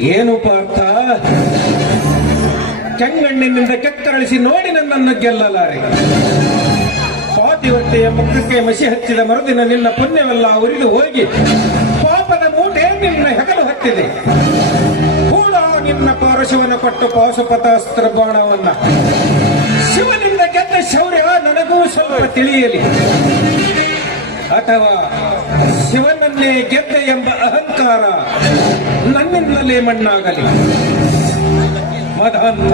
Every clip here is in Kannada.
ಏನು ಪಾರ್ಥ? ಕೆಂಗಣ್ಣಿನಿಂದ ಕೆತ್ತರಳಿಸಿ ನೋಡಿ ನನ್ನನ್ನು ಗೆಲ್ಲಲಾರೆ. ಪಾತಿವತ್ತೆಯ ಮುಖಕ್ಕೆ ಮಸಿ ಹಚ್ಚಿದ ಮರುದಿನ ನಿನ್ನ ಪುಣ್ಯವೆಲ್ಲ ಉರಿದು ಹೋಗಿ. ಪಾಪದ ಮೂಟೆ ನಿನ್ನ ಹೆಗಲು ಹತ್ತಿದೆ. ಕೂಡ ನಿನ್ನ ಪಾರಶವನ್ನು ಕೊಟ್ಟು ಪಾಶುಪತಾಸ್ತ್ರ ಬಾಣವನ್ನ. ಶಿವನಿಂದ ಗೆದ್ದ ಶೌರ್ಯ ನನಗೂ ಸ್ವಲ್ಪ ತಿಳಿಯಲಿ. ಅಥವಾ ಶಿವನನ್ನೇ ಗೆದ್ದ ಎಂಬ ಅಹಂಕಾರ ನನ್ನಿಂದಲೇ ಮಣ್ಣಾಗಲಿ. ಮದಂತ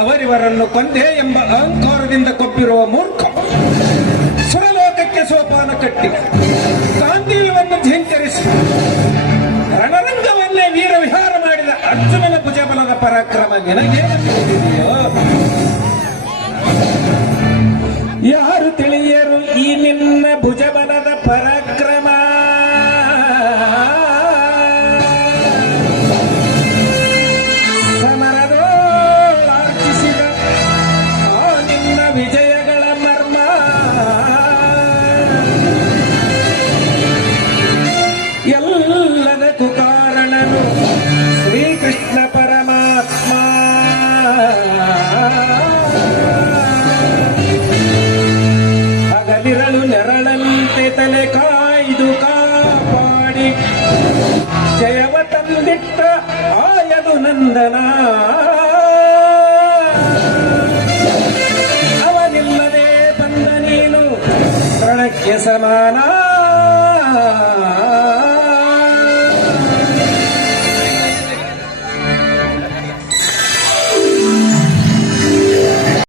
ಅವರಿವರನ್ನು ಕೊಂದೆ ಎಂಬ ಅಹಂಕಾರದಿಂದ ಕೊಪ್ಪಿರುವ ಮೂರ್ಖ ಸುರಲೋಕಕ್ಕೆ ಸೋಪಾನ ಕಟ್ಟಿ ಗಾಂಧೀಯವನ್ನು ಧಿಂಕರಿಸಿ ರಣರಂಗವನ್ನೇ ವೀರ ವಿಹಾರ ಮಾಡಿದ ಅರ್ಜುನನ ಭುಜಬಲದ ಪರಾಕ್ರಮ ನಿನಗೆ. ಇದು ಕಾಪಾಡಿ. ಜಯವ ತಂದಿಟ್ಟ ಆಯದು ನಂದನ. ಅವನಿಲ್ಲದೆ ಬಂದ ನೀನು ಪ್ರಣಕ್ಕೆ ಸಮಾನ